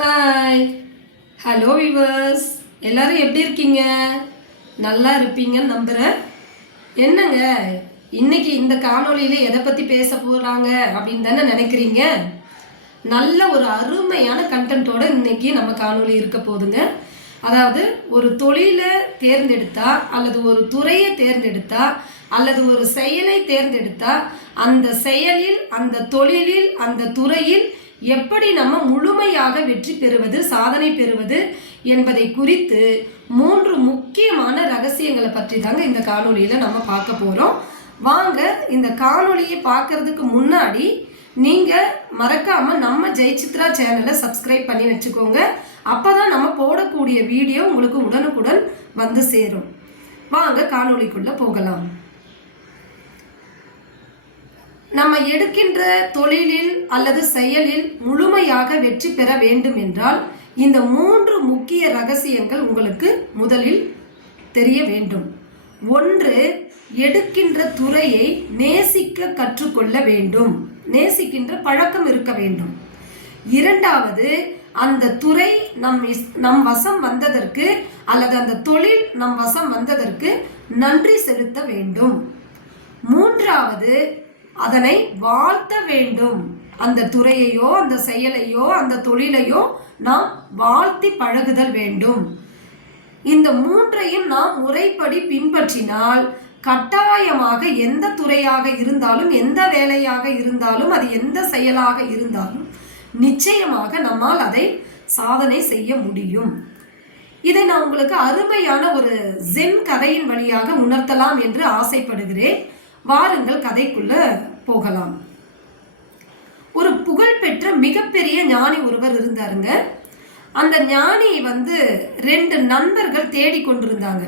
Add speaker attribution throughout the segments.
Speaker 1: Hi hello viewers எல்லாரும் எப்படி இருக்கீங்க? நல்லா இருப்பீங்கன்னு நம்புகிறேன் என்னங்க? இன்னைக்கு இந்த காணொலியில் எதை பற்றி பேச போகிறாங்க அப்படின்னு தானே நினைக்கிறீங்க? நல்ல ஒரு அருமையான கண்டென்ட்டோட இன்னைக்கு நம்ம காணொளி இருக்க போகுதுங்க. அதாவது ஒரு தொழிலை தேர்ந்தெடுத்தா அல்லது ஒரு துறையை தேர்ந்தெடுத்தா அல்லது ஒரு செயலை தேர்ந்தெடுத்தா அந்த செயலில் அந்த தொழிலில் அந்த துறையில் எப்படி நம்ம முழுமையாக வெற்றி பெறுவது சாதனை பெறுவது என்பதை குறித்து மூன்று முக்கியமான ரகசியங்களை பற்றி தாங்க இந்த காணொலியில் நம்ம பார்க்க போகிறோம் வாங்க இந்த காணொலியை பார்க்கறதுக்கு முன்னாடி நீங்கள் மறக்காமல் நம்ம ஜெயசித்ரா சேனலை சப்ஸ்கிரைப் பண்ணி வச்சுக்கோங்க. அப்போ தான் நம்ம போடக்கூடிய வீடியோ உங்களுக்கு உடனுக்குடன் வந்து சேரும். வாங்க காணொலிக்குள்ளே போகலாம். நம்ம எடுக்கின்ற தொழிலில் அல்லது செயலில் முழுமையாக வெற்றி பெற வேண்டும் என்றால் இந்த மூன்று முக்கிய ரகசியங்கள் உங்களுக்கு முதலில் தெரிய வேண்டும். ஒன்று எடுக்கின்ற துறையை நேசிக்க கற்றுக்கொள்ள வேண்டும். நேசிக்கின்ற பழக்கம் இருக்க வேண்டும். இரண்டாவது அந்த துறை நம் இஸ்- நம் வசம் வந்ததற்கு அல்லது அந்த தொழில் நம் வசம் வந்ததற்கு நன்றி செலுத்த வேண்டும். மூன்றாவது அதனை வாழ்த்த வேண்டும். அந்த துறையையோ அந்த செயலையோ அந்த தொழிலையோ நாம் வாழ்த்தி பழகுதல் வேண்டும். இந்த மூன்றையும் நாம் முறைப்படி பின்பற்றினால் கட்டாயமாக எந்த துறையாக இருந்தாலும் எந்த வேலையாக இருந்தாலும் அது எந்த செயலாக இருந்தாலும் நிச்சயமாக நம்மால் அதை சாதனை செய்ய முடியும். இதை நான் உங்களுக்கு அருமையான ஒரு ஜென் கதையின் வழியாக உணர்த்தலாம் என்று ஆசைப்படுகிறேன். வாருங்கள் கதைக்குள்ள போகலாம். ஒரு புகழ்பெற்ற மிகப்பெரிய ஞானி ஒருவர் இருந்தாருங்க. அந்த ஞானி வந்து ரெண்டு நண்பர்கள் தேடி கொண்டிருந்தாங்க.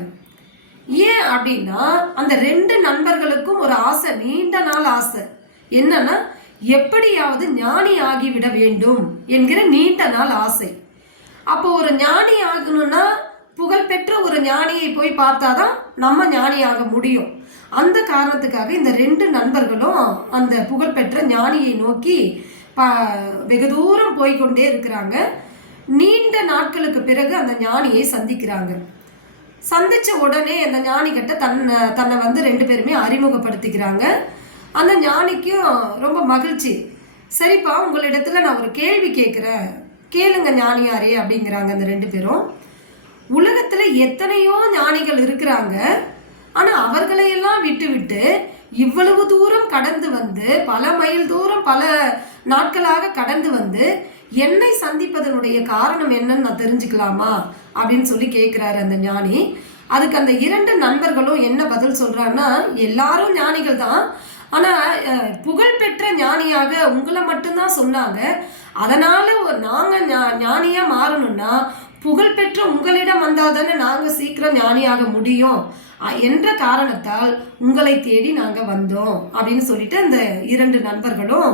Speaker 1: ஏன் அப்படின்னா அந்த ரெண்டு நண்பர்களுக்கும் ஒரு ஆசை நீண்ட நாள் ஆசை. என்னன்னா எப்படியாவது ஞானி ஆகிவிட வேண்டும் என்கிற நீண்ட நாள் ஆசை. அப்போ ஒரு ஞானி ஆகணும்னா புகழ்பெற்ற ஒரு ஞானியை போய் பார்த்தாதான் நம்ம ஞானி ஆக முடியும். அந்த காரணத்துக்காக இந்த ரெண்டு நண்பர்களும் அந்த புகழ்பெற்ற ஞானியை நோக்கி ப வெகு தூரம் போய்க்கொண்டே இருக்கிறாங்க. நீண்ட நாட்களுக்கு பிறகு அந்த ஞானியை சந்திக்கிறாங்க. சந்தித்த உடனே அந்த ஞானி கிட்ட தன்னை தன்னை வந்து ரெண்டு பேருமே அறிமுகப்படுத்திக்கிறாங்க. அந்த ஞானிக்கும் ரொம்ப மகிழ்ச்சி. சரிப்பா உங்களிடத்துல நான் ஒரு கேள்வி கேட்குறேன் கேளுங்க ஞானியாரே அப்படிங்கிறாங்க அந்த ரெண்டு பேரும். உலகத்தில் எத்தனையோ ஞானிகள் இருக்கிறாங்க. ஆனால் அவர்களையெல்லாம் விட்டுவிட்டு இவ்வளவு தூரம் கடந்து வந்து பல மைல் தூரம் பல நாட்களாக கடந்து வந்து என்னை சந்திப்பதனுடைய காரணம் என்னன்னு நான் தெரிஞ்சுக்கலாமா? அப்படின்னு சொல்லி கேட்குறாரு அந்த ஞானி. அதுக்கு அந்த இரண்டு நண்பர்களும் என்ன பதில் சொல்கிறாங்கன்னா எல்லாரும் ஞானிகள் தான். ஆனால் புகழ்பெற்ற ஞானியாக உங்களை மட்டும்தான் சொன்னாங்க. அதனால் நாங்கள் ஞா- ஞானியாக மாறணும்னா புகழ்பெற்ற உங்களிடம் வந்தால் தானே நாங்கள் சீக்கிரம் ஞானியாக முடியும். என்ற காரணத்தால் உங்களை தேடி நாங்கள் வந்தோம் அப்படின்னு சொல்லிட்டு அந்த இரண்டு நண்பர்களும்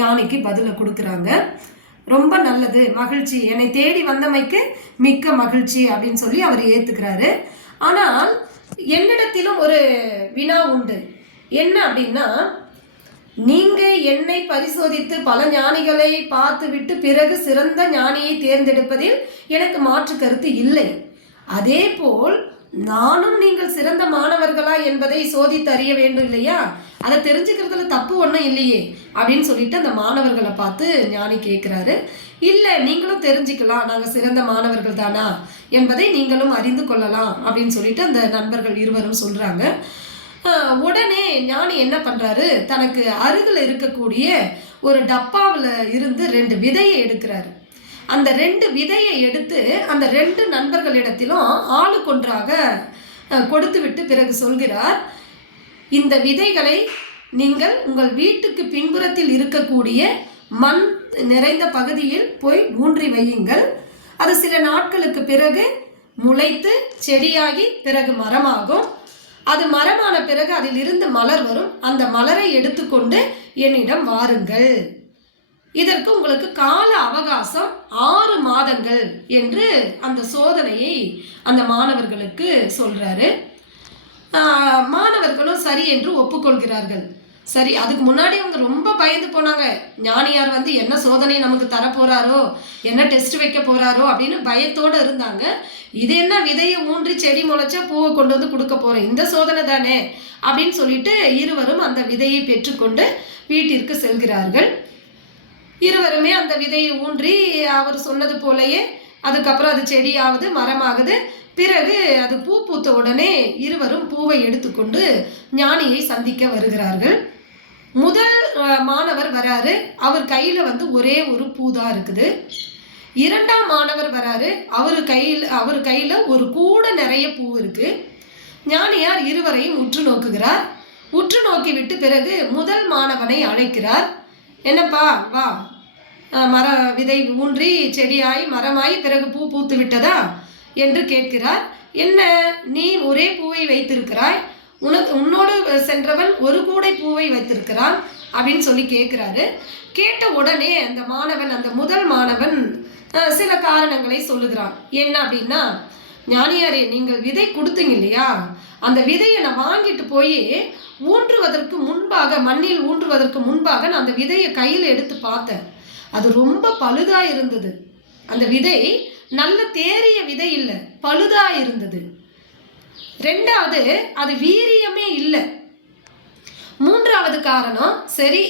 Speaker 1: ஞானிக்கு பதிலை கொடுக்குறாங்க. ரொம்ப நல்லது மகிழ்ச்சி. என்னை தேடி வந்தமைக்கு மிக்க மகிழ்ச்சி அப்படின்னு சொல்லி அவர் ஏற்றுக்கிறாரு ஆனால் என்னிடத்திலும் ஒரு வினா உண்டு. என்ன அப்படின்னா நீங்கள் என்னை பரிசோதித்து பல ஞானிகளை பார்த்து விட்டு பிறகு சிறந்த ஞானியை தேர்ந்தெடுப்பதில் எனக்கு மாற்று கருத்து இல்லை. அதே போல் நானும் நீங்கள் சிறந்த மாணவர்களா என்பதை சோதித்து அறிய வேண்டும் இல்லையா? அதை தெரிஞ்சுக்கிறதுல தப்பு ஒன்றும் இல்லையே அப்படின்னு சொல்லிட்டு அந்த மாணவர்களை பார்த்து ஞானி கேட்குறாரு இல்லை நீங்களும் தெரிஞ்சுக்கலாம். நாங்கள் சிறந்த மாணவர்கள் தானா என்பதை நீங்களும் அறிந்து கொள்ளலாம் அப்படின்னு சொல்லிட்டு அந்த நண்பர்கள் இருவரும் சொல்கிறாங்க உடனே ஞானி என்ன பண்ணுறாரு தனக்கு அருகில் இருக்கக்கூடிய ஒரு டப்பாவில் இருந்து ரெண்டு விதையை எடுக்கிறாரு. அந்த ரெண்டு விதையை எடுத்து அந்த ரெண்டு நண்பர்களிடத்திலும் ஆளுக்கொன்றாக கொடுத்துவிட்டு பிறகு சொல்கிறார் இந்த விதைகளை நீங்கள் உங்கள் வீட்டுக்கு பின்புறத்தில் இருக்கக்கூடிய மண் நிறைந்த பகுதியில் போய் ஊன்றி வையுங்கள். அது சில நாட்களுக்கு பிறகு முளைத்து செடியாகி பிறகு மரமாகும். அது மரமான பிறகு அதில் இருந்து மலர் வரும். அந்த மலரை எடுத்துக்கொண்டு என்னிடம் வாருங்கள். இதற்கு உங்களுக்கு கால அவகாசம் ஆறு மாதங்கள் என்று அந்த சோதனையை அந்த மாணவர்களுக்கு சொல்றாரு. மாணவர்களும் சரி என்று ஒப்புக்கொள்கிறார்கள். சரி அதுக்கு முன்னாடி அவங்க ரொம்ப பயந்து போனாங்க. ஞானியார் வந்து என்ன சோதனை நமக்கு தரப்போறாரோ என்ன டெஸ்ட் வைக்க போறாரோ அப்படின்னு பயத்தோடு இருந்தாங்க. இது என்ன விதையை ஊன்றி செடி முளைச்சா பூவை கொண்டு வந்து கொடுக்க போகிறோம் இந்த சோதனை தானே அப்படின்னு சொல்லிட்டு இருவரும் அந்த விதையை பெற்றுக்கொண்டு வீட்டிற்கு செல்கிறார்கள். இருவருமே அந்த விதையை ஊன்றி அவர் சொன்னது போலயே அதுக்கப்புறம் அது செடியாவது மரமாகுது. பிறகு அது பூ பூத்த உடனே இருவரும் பூவை எடுத்துக்கொண்டு ஞானியை சந்திக்க வருகிறார்கள். முதல் மாணவர் வராரு. அவர் கையில வந்து ஒரே ஒரு பூ தான் இருக்குது. இரண்டாம் மாணவர் வராரு. அவர் கையில் அவர் கையில ஒரு கூட நிறைய பூ இருக்கு. ஞானியார் இருவரையும் உற்று நோக்குகிறார். உற்று நோக்கி விட்டு பிறகு முதல் மாணவனை அழைக்கிறார். என்னப்பா வா. மர விதை ஊன்றி செடியாய் மரமாய் பிறகு பூ பூத்து விட்டதா என்று கேட்கிறார். என்ன நீ ஒரே பூவை வைத்திருக்கிறாய்? உனக்கு உன்னோடு சென்றவன் ஒரு கூடை பூவை வைத்திருக்கிறான் அப்படின்னு சொல்லி கேட்குறாரு. கேட்ட உடனே அந்த மாணவன் அந்த முதல் மாணவன் சில காரணங்களை சொல்லுகிறான். என்ன அப்படின்னா ஞானியாரே நீங்கள் விதை கொடுத்தீங்க இல்லையா? அந்த விதையை நான் வாங்கிட்டு போய் ஊன்றுவதற்கு முன்பாக மண்ணில் ஊன்றுவதற்கு முன்பாக நான் அந்த விதையை கையில் எடுத்து பார்த்தேன். அது ரொம்ப பழுதா இருந்தது. அந்த விதை நல்ல தேறிய விதை இல்லை பழுதா இருந்தது. ரெண்டாவது அது வீரியமே இல்லை. மூன்றாவது காரணம் சரி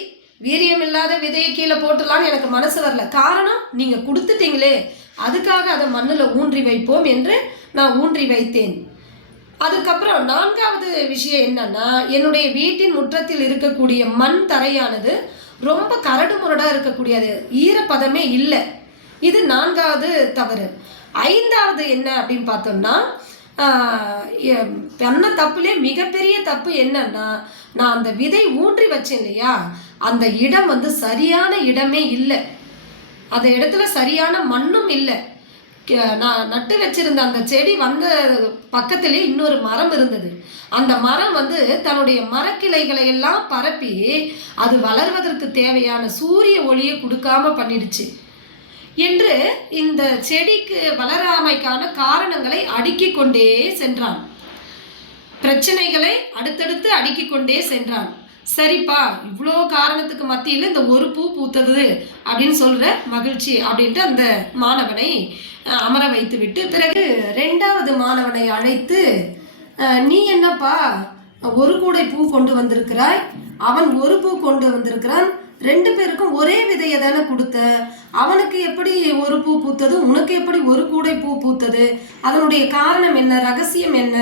Speaker 1: வீரியம் இல்லாத விதையை கீழே போட்டுலான்னு எனக்கு மனசு வரல. காரணம் நீங்க கொடுத்துட்டீங்களே அதுக்காக அதை மண்ணில் ஊன்றி வைப்போம் என்று நான் ஊன்றி வைத்தேன். அதுக்கப்புறம் நான்காவது விஷயம் என்னன்னா என்னுடைய வீட்டின் முற்றத்தில் இருக்கக்கூடிய மண் தரையானது ரொம்ப கரடு முரடாக இருக்கக்கூடியது. ஈரப்பதமே இல்லை. இது நான்காவது தவறு. ஐந்தாவது என்ன அப்படின்னு பார்த்தோம்னா பண்ண தப்புலே மிகப்பெரிய தப்பு என்னன்னா நான் அந்த விதை ஊன்றி வச்சேன் இல்லையா? அந்த இடம் வந்து சரியான இடமே இல்லை. அந்த இடத்துல சரியான மண்ணும் இல்லை. நான் நட்டு வச்சிருந்த அந்த செடி வந்த பக்கத்திலே இன்னொரு மரம் இருந்தது. அந்த மரம் வந்து தன்னுடைய மரக்கிளைகளை எல்லாம் பரப்பி அது வளர்வதற்கு தேவையான சூரிய ஒளியை கொடுக்காம பண்ணிடுச்சு. என்று இந்த செடிக்கு வளராமைக்கான காரணங்களை அடுக்கிக் கொண்டே சென்றான். பிரச்சனைகளை அடுத்தடுத்து அடுக்கிக் கொண்டே சென்றான். சரிப்பா இவ்வளோ காரணத்துக்கு மத்தியில் இந்த ஒரு பூ பூத்தது அப்படின்னு சொல்கிற மகிழ்ச்சி அப்படின்ட்டு அந்த மாணவனை அமர வைத்து விட்டு பிறகு ரெண்டாவது மாணவனை அழைத்து நீ என்னப்பா ஒரு கூடை பூ கொண்டு வந்திருக்கிறாய்? அவன் ஒரு பூ கொண்டு வந்திருக்கிறான். ரெண்டு பேருக்கும் ஒரே விதையை தானே கொடுத்த. அவனுக்கு எப்படி ஒரு பூ பூத்தது? உனக்கு எப்படி ஒரு கூடை பூ பூத்தது? அதனுடைய காரணம் என்ன? ரகசியம் என்ன?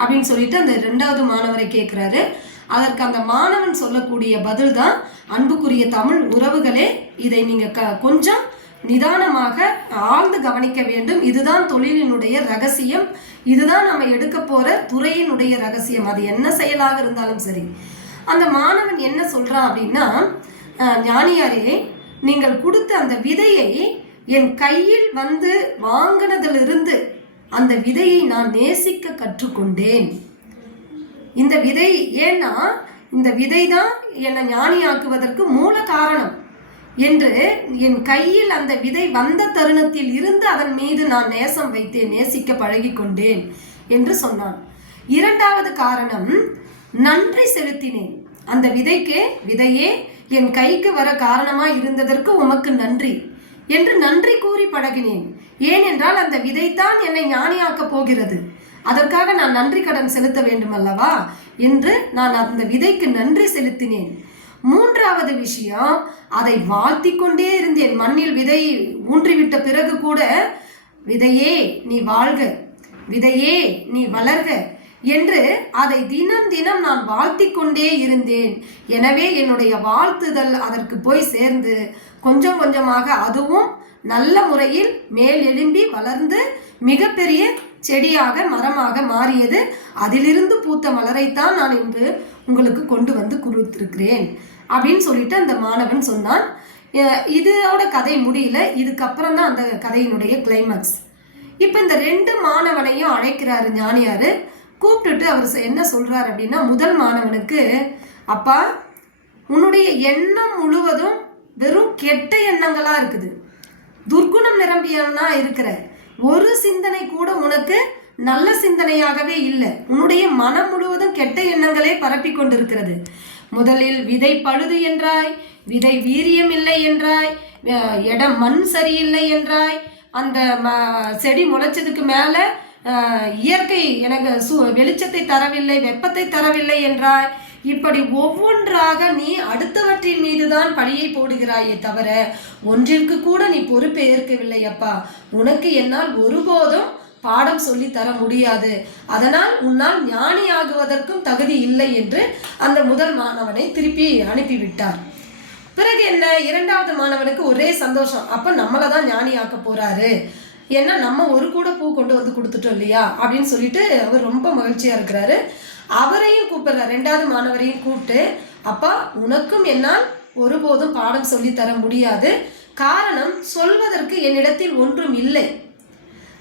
Speaker 1: அப்படின்னு சொல்லிட்டு அந்த ரெண்டாவது மாணவரை கேட்குறாரு. அதற்கு அந்த மாணவன் சொல்லக்கூடிய பதில் தான் அன்புக்குரிய தமிழ் உறவுகளே இதை நீங்கள் க கொஞ்சம் நிதானமாக ஆழ்ந்து கவனிக்க வேண்டும். இதுதான் தொழிலினுடைய ரகசியம். இதுதான் நம்ம எடுக்க போற துறையினுடைய ரகசியம். அது என்ன செயலாக இருந்தாலும் சரி. அந்த மாணவன் என்ன சொல்றான் அப்படின்னா ஞானியாரே நீங்கள் கொடுத்த அந்த விதையை என் கையில் வந்து வாங்கினதிலிருந்து அந்த விதையை நான் நேசிக்க கற்றுக்கொண்டேன். இந்த விதை ஏன்னா இந்த விதை தான் என்னை ஞானியாக்குவதற்கு மூல காரணம். என்று என் கையில் அந்த விதை வந்த தருணத்தில் இருந்து அதன் மீது நான் நேசம் வைத்தேன் நேசிக்க பழகி கொண்டேன் என்று சொன்னான். இரண்டாவது காரணம் நன்றி செலுத்தினேன். அந்த விதைக்கு விதையே என் கைக்கு வர காரணமா இருந்ததற்கு உமக்கு நன்றி என்று நன்றி கூறி பழகினேன். ஏனென்றால் அந்த விதைத்தான் என்னை ஞானியாக்கப் போகிறது. அதற்காக நான் நன்றி கடன் செலுத்த வேண்டும் அல்லவா என்று நான் அந்த விதைக்கு நன்றி செலுத்தினேன். மூன்றாவது விஷயம் அதை வாழ்த்திக் கொண்டே இருந்தேன். மண்ணில் விதை ஊன்றிவிட்ட பிறகு கூட விதையே நீ வாழ்க. விதையே நீ வளர்க. என்று அதை தினம் தினம் நான் வாழ்த்திக் கொண்டே இருந்தேன். எனவே என்னுடைய வாழ்த்துதல் அதற்கு போய் சேர்ந்து கொஞ்சம் கொஞ்சமாக அதுவும் நல்ல முறையில் மேல் எழும்பி வளர்ந்து மிகப்பெரிய செடியாக மரமாக மாறியது. அதிலிருந்து பூத்த மலரைத்தான் நான் இன்று உங்களுக்கு கொண்டு வந்து கொடுத்திருக்கிறேன். அப்படின்னு சொல்லிட்டு அந்த மாணவன் சொன்னான். இதோட கதை முடியல. இதுக்கப்புறம் தான் அந்த கதையினுடைய கிளைமேக்ஸ் இப்போ இந்த ரெண்டு மாணவனையும் அழைக்கிறாரு ஞானியாரு. கூப்பிட்டுட்டு அவர் என்ன சொல்கிறார் அப்படின்னா முதல் மாணவனுக்கு அப்பா உன்னுடைய எண்ணம் முழுவதும் வெறும் கெட்ட எண்ணங்களாக இருக்குது. துர்க்குணம் நிரம்பியவனா இருக்கிற ஒரு சிந்தனை கூட உனக்கு நல்ல சிந்தனையாகவே இல்லை. உன்னுடைய மனம் முழுவதும் கெட்ட எண்ணங்களே பரப்பி கொண்டிருக்கிறது. முதலில் விதை பழுது என்றாய் விதை வீரியம் இல்லை என்றாய் இடம் மண் சரியில்லை என்றாய் அந்த ம- செடி முளைச்சதுக்கு மேலே இயற்கை எனக்கு சு வெளிச்சத்தை தரவில்லை வெப்பத்தை தரவில்லை என்றாய். இப்படி ஒவ்வொன்றாக நீ அடுத்தவற்றின் மீதுதான் பழியை போடுகிறாயே தவிர ஒன்றிற்கு கூட நீ பொறுப்பை ஏற்கவில்லை அப்பா. உனக்கு என்னால் ஒருபோதும் பாடம் சொல்லி தர முடியாது. அதனால் உன்னால் ஞானியாகுவதற்கும் தகுதி இல்லை என்று அந்த முதல் மாணவனை திருப்பி அனுப்பிவிட்டார். பிறகு என்ன? இரண்டாவது மாணவனுக்கு ஒரே சந்தோஷம். அப்ப நம்மளை தான் ஞானி ஆக்க போறாரு. ஏன்னா நம்ம ஒரு கூட பூ கொண்டு வந்து கொடுத்துட்டோம் இல்லையா? அப்படின்னு சொல்லிட்டு அவர் ரொம்ப மகிழ்ச்சியா இருக்கிறாரு. அவரையும் கூப்பிடுறார். ரெண்டாவது மாணவரையும் கூப்பிட்டு அப்பா உனக்கும் என்னால் ஒருபோதும் பாடம் சொல்லி தர முடியாது. காரணம் சொல்வதற்கு என்னிடத்தில் ஒன்றும் இல்லை.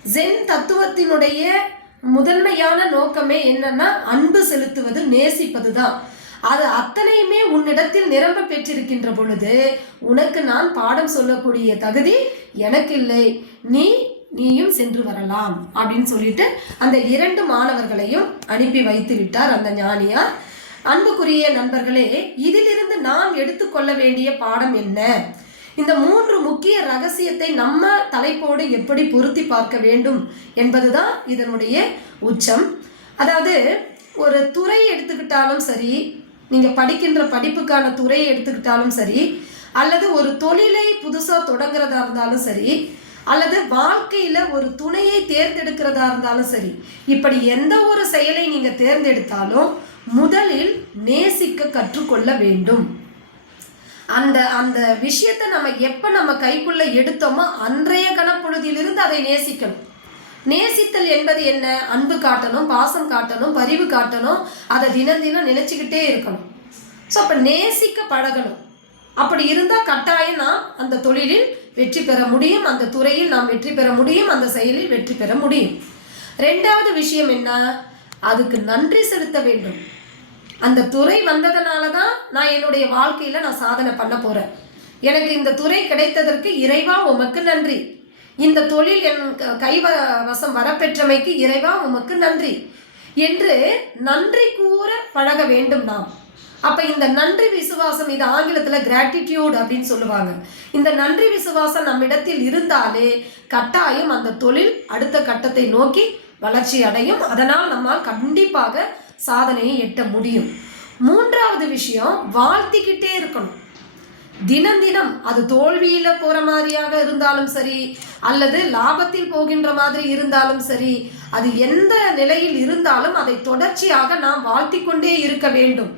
Speaker 1: ஜென் தத்துவத்தினுடைய முதன்மையான நோக்கமே என்னன்னா அன்பு செலுத்துவது நேசிப்பது தான் அது அத்தனையுமே உன்னிடத்தில் நிரம்ப பெற்றிருக்கின்ற பொழுது உனக்கு நான் பாடம் சொல்லக்கூடிய தகுதி எனக்கு இல்லை. நீ நீயும் சென்று வரலாம் அப்படின்னு சொல்லிட்டு அந்த இரண்டு மாணவர்களையும் அனுப்பி வைத்து விட்டார் அந்த ஞானியார். அன்புக்குரிய நண்பர்களே இதிலிருந்து நாம் எடுத்துக்கொள்ள வேண்டிய பாடம் என்ன? இந்த மூன்று முக்கிய ரகசியத்தை நம்ம தலைப்போடு எப்படி பொருத்தி பார்க்க வேண்டும் என்பதுதான் இதனுடைய உச்சம். அதாவது ஒரு துறை எடுத்துக்கிட்டாலும் சரி நீங்கள் படிக்கின்ற படிப்புக்கான துறையை எடுத்துக்கிட்டாலும் சரி அல்லது ஒரு தொழிலை புதுசாக தொடங்குறதா இருந்தாலும் சரி அல்லது வாழ்க்கையில் ஒரு துணையை தேர்ந்தெடுக்கிறதா இருந்தாலும் சரி இப்படி எந்த ஒரு செயலை நீங்கள் தேர்ந்தெடுத்தாலும் முதலில் நேசிக்க கற்றுக்கொள்ள வேண்டும். அந்த அந்த விஷயத்தை நம்ம எப்போ நம்ம கைக்குள்ள எடுத்தோமோ அன்றைய கணப்பொழுதியிலிருந்து அதை நேசிக்கணும். நேசித்தல் என்பது என்ன? அன்பு காட்டணும் பாசம் காட்டணும் பரிவு காட்டணும் அதை தினம் தினம் நினைச்சுக்கிட்டே இருக்கணும். ஸோ அப்போ நேசிக்க பழகணும். அப்படி இருந்தால் கட்டாயம் நாம் அந்த தொழிலில் வெற்றி பெற முடியும் அந்த துறையில் நாம் வெற்றி பெற முடியும் அந்த செயலில் வெற்றி பெற முடியும். ரெண்டாவது விஷயம் என்ன? அதுக்கு நன்றி செலுத்த வேண்டும். அந்த துறை வந்ததுனால தான் நான் என்னுடைய வாழ்க்கையில் நான் சாதனை பண்ண போகிறேன் எனக்கு இந்த துறை கிடைத்ததற்கு இறைவா உமக்கு நன்றி. இந்த தொழில் என் கைவ வசம் வரப்பெற்றமைக்கு இறைவா உமக்கு நன்றி. என்று நன்றி கூற பழக வேண்டும் நாம். அப்போ இந்த நன்றி விசுவாசம் இது ஆங்கிலத்தில் கிராட்டிடியூட் அப்படின்னு சொல்லுவாங்க. இந்த நன்றி விசுவாசம் நம்மிடத்தில் இருந்தாலே கட்டாயம் அந்த தொழில் அடுத்த கட்டத்தை நோக்கி வளர்ச்சி அடையும். அதனால் நம்மால் கண்டிப்பாக சாதனையை எட்ட முடியும். மூன்றாவது விஷயம் வாழ்த்திக்கிட்டே இருக்கணும். தினம் தினம் அது தோல்வியில் போகிற மாதிரியாக இருந்தாலும் சரி அல்லது லாபத்தில் போகின்ற மாதிரி இருந்தாலும் சரி அது எந்த நிலையில் இருந்தாலும் அதை தொடர்ச்சியாக நாம் வாழ்த்திக்கொண்டே இருக்க வேண்டும்.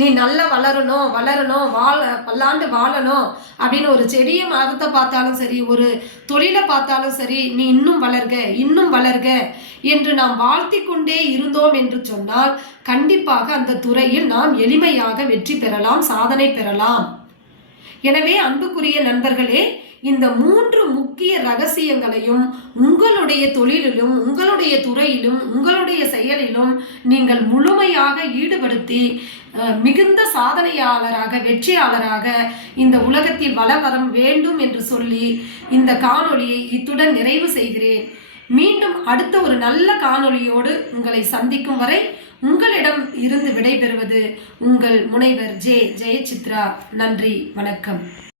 Speaker 1: நீ நல்லா வளரணும் வளரணும் வாழ பல்லாண்டு வாழணும் அப்படின்னு ஒரு செடியை மரத்தை பார்த்தாலும் சரி ஒரு தொழிலை பார்த்தாலும் சரி நீ இன்னும் வளர்க இன்னும் வளர்க என்று நாம் வாழ்த்தி கொண்டே இருந்தோம் என்று சொன்னால் கண்டிப்பாக அந்த துறையில் நாம் எளிமையாக வெற்றி பெறலாம் சாதனை பெறலாம். எனவே அன்புக்குரிய நண்பர்களே இந்த மூன்று முக்கிய ரகசியங்களையும் உங்களுடைய தொழிலிலும் உங்களுடைய துறையிலும் உங்களுடைய செயலிலும் நீங்கள் முழுமையாக ஈடுபடுத்தி மிகுந்த சாதனையாளராக வெற்றியாளராக இந்த உலகத்தில் வள வேண்டும் என்று சொல்லி இந்த காணொளியை இத்துடன் நிறைவு செய்கிறேன். மீண்டும் அடுத்த ஒரு நல்ல காணொளியோடு உங்களை சந்திக்கும் வரை உங்களிடம் இருந்து விடைபெறுவது உங்கள் முனைவர் ஜே ஜெயசித்ரா. நன்றி வணக்கம்.